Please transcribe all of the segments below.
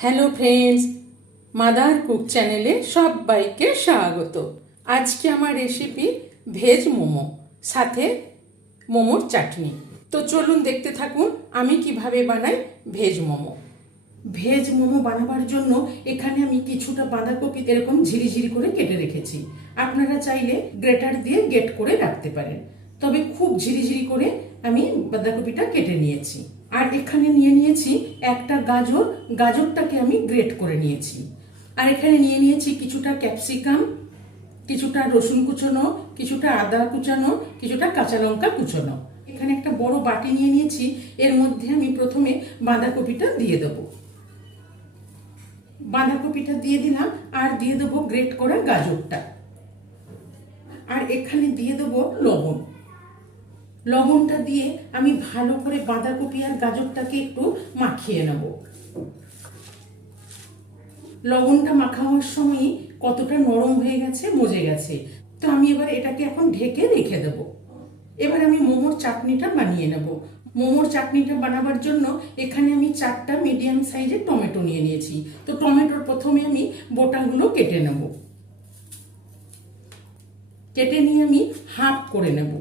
Hello friends, mother cook চ্যানেলে সবাইকে স্বাগত। আজকে আমার রেসিপি ভেজ মোমো, সাথে মোমোর চাটনি। তো চলুন দেখতে থাকুন আমি কিভাবে বানাই ভেজ মোমো। ভেজ মোমো বানাবার জন্য এখানে আমি কিছুটা বাঁধাকপি এরকম ঝিরিঝিরি করে কেটে রেখেছি। আপনারা চাইলে গ্রেটার দিয়ে গ্রেট করে রাখতে পারেন, তবে খুব ঝিরিঝিরি করে আমি বাঁধাকপিটা কেটে নিয়েছি। আর এখানে নিয়ে নিয়েছি একটা গাজর, গাজরটাকে আমি গ্রেট করে নিয়েছি। আর এখানে নিয়ে নিয়েছি কিছুটা ক্যাপসিকাম, কিছুটা রসুন কুচোনো, কিছুটা আদা কুচানো, কিছুটা কাঁচা লঙ্কা কুচোনো। এখানে একটা বড় বাটি নিয়ে নিয়েছি, এর মধ্যে আমি প্রথমে বাঁধাকপিটা দিয়ে দেবো। বাঁধাকপিটা দিয়ে দিলাম, আর দিয়ে দেবো গ্রেট করা গাজরটা। আর এখানে দিয়ে দেবো লবণ। লবণটা দিয়ে আমি ভালো করে বাঁধাকপি আর গাজরটাকে একটু মাখিয়ে নেব। লবণটা মাখানোর সময় কতটা নরম হয়ে গেছে, মজে গেছে। তো আমি এবার এটাকে এখন ঢেকে রেখে দেব। এবার আমি মোমোর চাটনিটা বানিয়ে নেব। মোমোর চাটনিটা বানাবার জন্য এখানে আমি 4টা মিডিয়াম সাইজের টমেটো নিয়ে নিয়েছি। তো টমেটোর প্রথমে আমি বোটাগুলো কেটে নেব। কেটে নিয়ে আমি হাফ করে নেব।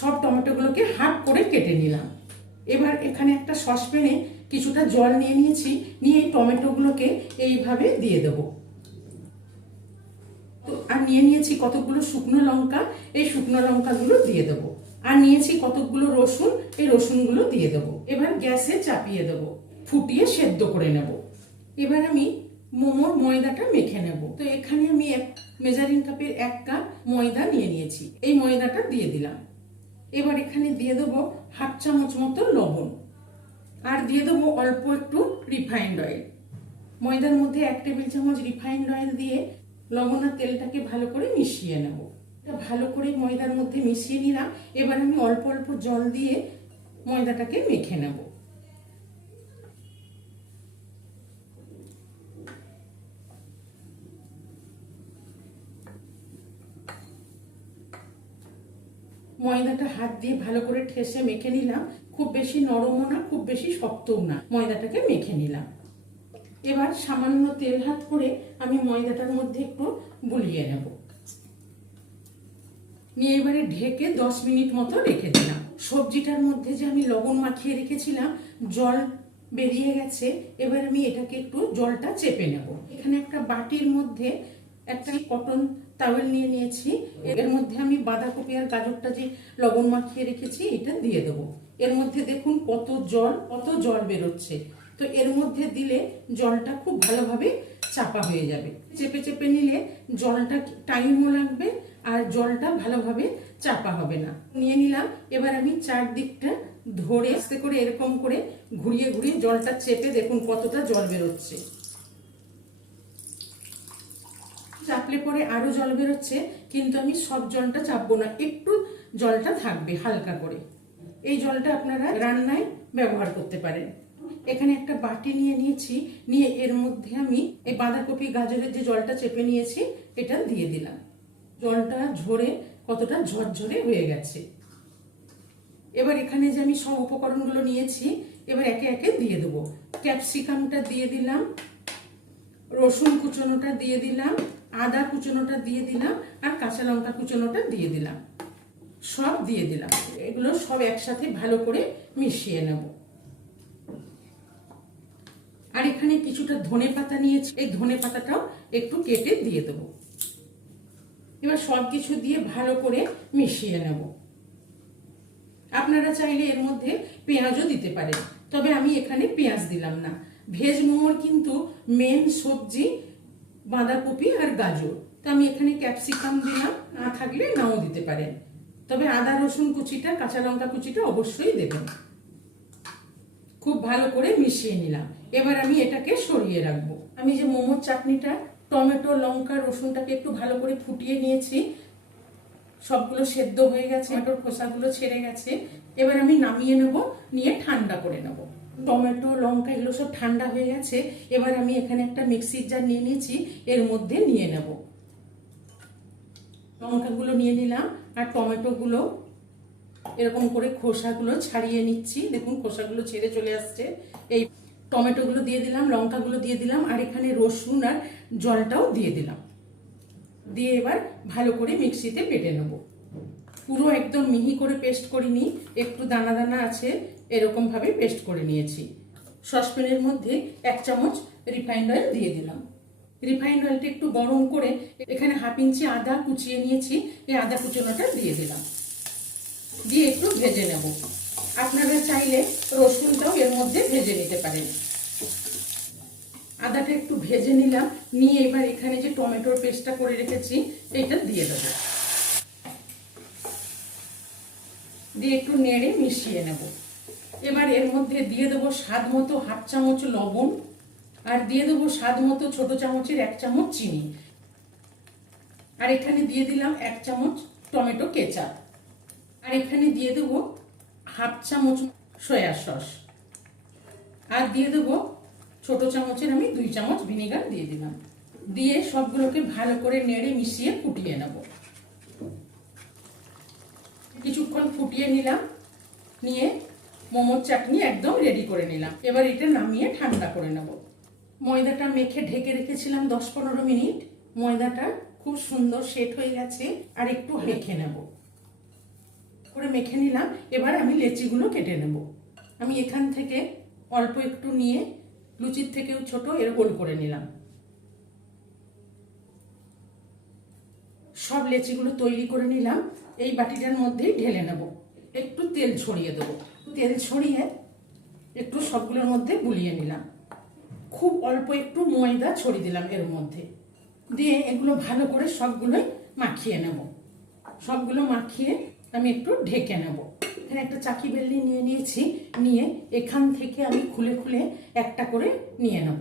সব টমেটোগুলোকে হাফ করে কেটে নিলাম। এবার এখানে একটা সসপ্যানে কিছুটা জল নিয়ে নিয়েছি, নিয়ে টমেটোগুলোকে এইভাবে দিয়ে দেব। তো আর নিয়ে নিয়েছি কতগুলো শুকনো লঙ্কা, এই শুকনো লঙ্কাগুলো দিয়ে দেবো। আর নিয়েছি কতগুলো রসুন, এই রসুনগুলো দিয়ে দেবো। এবার গ্যাসে চাপিয়ে দেবো, ফুটিয়ে সেদ্ধ করে নেব। এবার আমি মোমোর ময়দাটা মেখে নেব। তো এখানে আমি মেজারিং কাপের 1 কাপ ময়দা নিয়ে নিয়েছি, এই ময়দাটা দিয়ে দিলাম। এবার এখানে দিয়ে দেবো হাফ চামচ মতো লবণ, আর দিয়ে দেবো অল্প একটু রিফাইন্ড অয়েল। ময়দার মধ্যে 1 টেবিল চামচ রিফাইন্ড অয়েল দিয়ে লবণ আর তেলটাকে ভালো করে মিশিয়ে নেব। ভালো করে ময়দার মধ্যে মিশিয়ে নিলাম। এবার আমি অল্প অল্প জল দিয়ে ময়দাটাকে মেখে নেব। ময়দাটা হাত দিয়ে ভালো করে ঠেসে মেখে নিলাম। খুব বেশি নরমও না, খুব বেশি শক্তও না, ময়দাটাকে মেখে নিলাম। এবার সামান্য তেল হাত করে আমি ময়দাটার মধ্যে একটু বুলিয়ে নেব। নিয়ে এবারে ঢেকে 10 মিনিট মতো রেখে দিলাম। সবজিটার মধ্যে যে আমি লবণ মাখিয়ে রেখেছিলাম, জল বেরিয়ে গেছে। এবার আমি এটাকে একটু জলটা চেপে নেব। এখানে একটা বাটির মধ্যে একটা কটন টাওয়েল নিয়ে নিয়েছি। এর মধ্যে আমি বাঁধাকপি আর গাজরটা যে লবণ মাখিয়ে রেখেছি এটা দিয়ে দেবো। এর মধ্যে দেখুন কত জল বেরোচ্ছে। তো এর মধ্যে দিলে জলটা খুব ভালোভাবে চাপা হয়ে যাবে। চেপে চেপে নিলে জলটা টাইমও লাগবে, আর জলটা ভালোভাবে চাপা হবে না। নিয়ে নিলাম। এবার আমি চারদিকটা ধরে আস্তে করে এরকম করে ঘুরিয়ে ঘুরিয়ে জলটা চেপে দেখুন কতটা জল বেরোচ্ছে। চাপলে পরে আরো জল বেরোচ্ছে, কিন্তু আমি সব জলটা চাপবো না, একটু জলটা থাকবে হালকা করে। এই জলটা আপনারা রান্নায় ব্যবহার করতে পারেন। এখানে একটা বাটি নিয়ে নিয়েছি, নিয়ে এর মধ্যে আমি এই বাঁধাকপি গাজরের যে জলটা চেপে নিয়েছি এটা দিয়ে দিলাম। জলটা ঝরে কতটা ঝরঝরে হয়ে গেছে। এবার এখানে যে আমি সব উপকরণগুলো নিয়েছি এবার একে একে দিয়ে দেবো। ক্যাপসিকামটা দিয়ে দিলাম, রসুন কুচনোটা দিয়ে দিলাম, আদা কুচনোটা দিয়ে দিলাম, আর কাঁচা লঙ্কা কুচনোটা দিয়ে দিলাম। সব দিয়ে দিলাম। এগুলো সব একসাথে ভালো করে মিশিয়ে নেব। আর এখানে কিছুটা ধনে পাতা নিয়েছি, এই ধনে পাতাটাও একটু কেটে দিয়ে দেবো। এবার সব কিছু দিয়ে ভালো করে মিশিয়ে নেব। আপনারা চাইলে এর মধ্যে পেঁয়াজও দিতে পারেন, তবে আমি এখানে পেঁয়াজ দিলাম না। ভেজ মোমোর কিন্তু মেন সবজি বাঁধাকপি আর গাজর, তো আমি এখানে ক্যাপসিকাম দিলাম, না থাকলে নাও দিতে পারেন। তবে আদা রসুন কুচিটা, কাঁচা লঙ্কা কুচিটা অবশ্যই দেবেন। খুব ভালো করে মিশিয়ে নিলাম। এবার আমি এটাকে সরিয়ে রাখবো। আমি যে মোমোর চাটনিটা টমেটো, লঙ্কা, রসুনটাকে একটু ভালো করে ফুটিয়ে নিয়েছি, সবগুলো সেদ্ধ হয়ে গেছে, টমেটোর খোসাগুলো ছেড়ে গেছে। এবার আমি নামিয়ে নেব, নিয়ে ঠান্ডা করে নেব। টমেটো, লঙ্কা এগুলো সব ঠান্ডা হয়ে গেছে। এবার আমি এখানে একটা মিক্সির জার নিয়ে নিয়েছি, এর মধ্যে নিয়ে নেব। লঙ্কাগুলো নিয়ে নিলাম, আর টমেটোগুলো এরকম করে খোসাগুলো ছাড়িয়ে নিচ্ছি। দেখুন খোসাগুলো ছেড়ে চলে আসছে। এই টমেটোগুলো দিয়ে দিলাম, লঙ্কাগুলো দিয়ে দিলাম, আর এখানে রসুন আর জলটাও দিয়ে দিলাম। দিয়ে এবার ভালো করে মিক্সিতে বেটে নেব। পুরো একদম মিহি করে পেস্ট করিনি, একটু দানা দানা আছে, এরকম ভাবে পেস্ট করে নিয়েছি। সসপ্যানের মধ্যে 1 চামচ রিফাইন্ড অয়েল দিয়ে দিলাম। রিফাইন্ড অয়েলটা একটু গরম করে এখানে 1/2 ইঞ্চি আদা কুচিয়ে নিয়েছি, এই আদা কুচোনোটা দিয়ে দিলাম। দিয়ে একটু ভেজে নেব। আপনারা চাইলে রসুনটাও এর মধ্যে ভেজে নিতে পারেন। আদাটা একটু ভেজে নিলাম, নিয়ে এবার এখানে যে টমেটোর পেস্টটা করে রেখেছি এটা দিয়ে দেবো। দিয়ে একটু নেড়ে মিশিয়ে নেব। এবার এর মধ্যে দিয়ে দেবো স্বাদ মতো 1/2 চামচ লবণ, আর দিয়ে দেবো স্বাদ মতো ছোট চামচের 1 চামচ চিনি, আর এখানে দিয়ে দিলাম 1 চামচ টমেটো কেচাপ, আর এখানে দিয়ে দেবো 1/2 চামচ সয়া সস, আর দিয়ে দেবো ছোট চামচের আমি 2 চামচ ভিনেগার দিয়ে দিলাম। দিয়ে সবগুলোকে ভালো করে নেড়ে মিশিয়ে ফুটিয়ে নেব। কিছুক্ষণ ফুটিয়ে নিলাম, নিয়ে মোমোর চাটনি একদম রেডি করে নিলাম। এবার এটা নামিয়ে ঠান্ডা করে নেব। ময়দাটা মেখে ঢেকে রেখেছিলাম 10-15 মিনিট। ময়দাটা খুব সুন্দর সেট হয়ে গেছে, আর একটু মেখে নেব। করে মেখে নিলাম। এবার আমি লেচিগুলো কেটে নেব। আমি এখান থেকে অল্প একটু নিয়ে লুচির থেকেও ছোট এর গোল করে নিলাম। সব লেচিগুলো তৈরি করে নিলাম। এই বাটিটার মধ্যেই ঢেলে নেব। একটু তেল ছড়িয়ে দেবো। তেল ছড়িয়ে একটু সবগুলোর মধ্যে গুলিয়ে নিলাম। খুব অল্প একটু ময়দা ছড়িয়ে দিলাম এর মধ্যে। দিয়ে এগুলো ভালো করে সবগুলোই মাখিয়ে নেব। সবগুলো মাখিয়ে আমি একটু ঢেকে নেব। এখানে একটা চাকি বেলনি নিয়ে নিয়েছি, নিয়ে এখান থেকে আমি খুলে খুলে একটা করে নিয়ে নেব।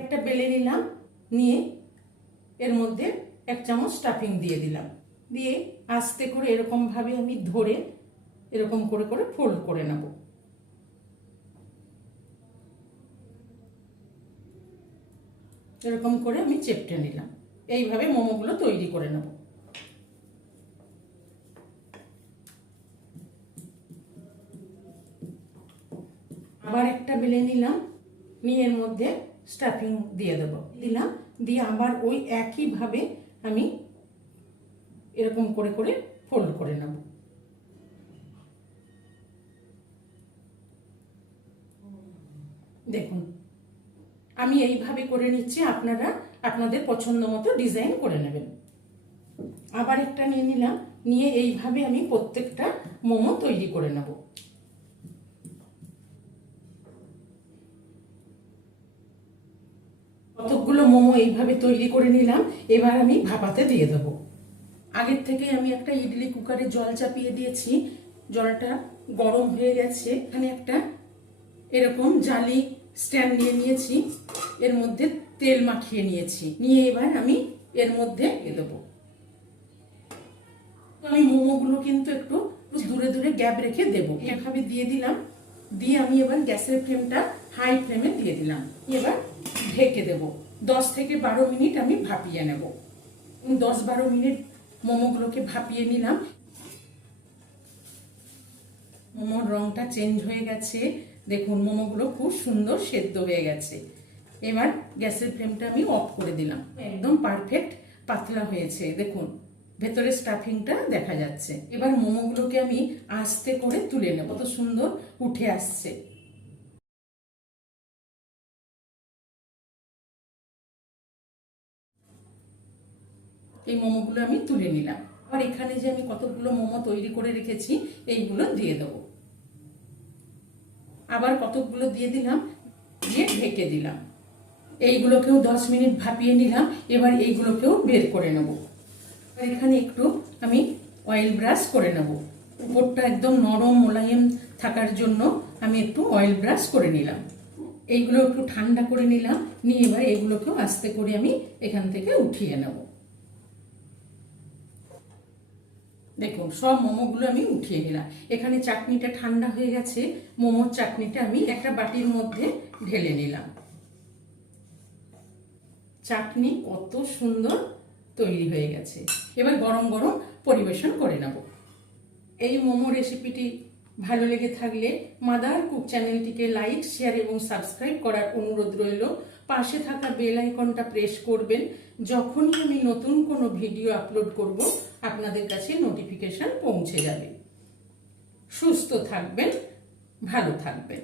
একটা বেলে নিলাম, নিয়ে এর মধ্যে 1 চামচ স্টাফিং দিয়ে দিলাম। দিয়ে আস্তে করে এরকম ভাবে আমি ধরে এরকম করে করে ফোল্ড করে নেব। এরকম করে আমি চেপটে নিলাম। এইভাবে মোমোগুলো তৈরি করে নেব। আবার একটা বেলে নিলাম, নিয়ে এর মধ্যে স্টাফিং দিয়ে দেবো। দিলাম, দিয়ে আবার ওই একইভাবে আমি এরকম করে করে ফোল্ড করে নেব। দেখুন আমি এইভাবে করে নিচ্ছি, আপনারা আপনাদের পছন্দ মতো ডিজাইন করে নেবেন। আবার একটা নিয়ে নিলাম, নিয়ে এইভাবে আমি প্রত্যেকটা মোমো তৈরি করে নেব। কতগুলো মোমো এইভাবে তৈরি করে নিলাম। এবার আমি ভাপাতে দিয়ে দেবো। আগের থেকে আমি একটা ইডলি কুকারে জল চাপিয়ে দিয়েছি। জলটা গরম হয়ে গেছে। এখানে একটা এরকম জালি স্ট্যান্ড নিয়ে নিয়েছি, এর মধ্যে তেল মাখিয়ে নিয়েছি। নিয়ে এবার আমি এর মধ্যে দিয়ে দেবো। আমি মোমোগুলো কিন্তু একটু দূরে দূরে গ্যাপ রেখে দেবো। এভাবে দিয়ে দিলাম। দিয়ে আমি এবার গ্যাসের ফ্লেমটা হাই ফ্লেমে দিয়ে দিলাম। এবার ঢেকে দেব। 10 থেকে 12 মিনিট আমি ভাপিয়ে নেব। 10-12 মিনিট মোমোগুলোকে ভাপিয়ে নিলাম। মোমোর রংটা চেঞ্জ হয়ে গেছে। দেখুন মোমোগুলো খুব সুন্দর সেদ্ধ হয়ে গেছে। এবার গ্যাসের ফ্লেমটা আমি অফ করে দিলাম। একদম পারফেক্ট পাতলা হয়েছে। দেখুন ভেতরে স্টাফিংটা দেখা যাচ্ছে। এবার মোমোগুলোকে আমি আস্তে করে তুলে নেব। কত সুন্দর উঠে আসছে। এই মোমোগুলো আমি তুলে নিলাম। আর এখানে যে আমি কতগুলো মোমো তৈরি করে রেখেছি এইগুলো দিয়ে দেবো। আবার কতগুলো দিয়ে দিলাম, দিয়ে ঢেকে দিলাম। এইগুলোকেও 10 মিনিট ভাপিয়ে নিলাম। এবার এইগুলোকেও বের করে নেব। এখানে একটু আমি অয়েল ব্রাশ করে নেব। উপরটা একদম নরম মোলায়েম থাকার জন্য আমি একটু অয়েল ব্রাশ করে নিলাম। এইগুলো একটু ঠান্ডা করে নিলাম। নিয়ে এবার এগুলোকেও আস্তে করে আমি এখান থেকে উঠিয়ে নেব। দেখুন সব মোমোগুলো আমি উঠিয়ে নিলাম। এখানে চাটনিটা ঠান্ডা হয়ে গেছে। মোমোর চাটনিটা আমি একটা বাটির মধ্যে ঢেলে নিলাম। চাটনি কত সুন্দর তৈরি হয়ে গেছে। এবার গরম গরম পরিবেশন করে নেব। এই মোমো রেসিপিটি ভালো লেগে থাকলে মাদার কুক চ্যানেলটিকে লাইক, শেয়ার এবং সাবস্ক্রাইব করার অনুরোধ রইল। পাশে থাকা বেল আইকনটা প্রেস করবেন। যখনই আমি নতুন কোনো ভিডিও আপলোড করব আপনাদের কাছে নোটিফিকেশন পৌঁছে যাবে। সুস্থ থাকবেন, ভালো থাকবেন।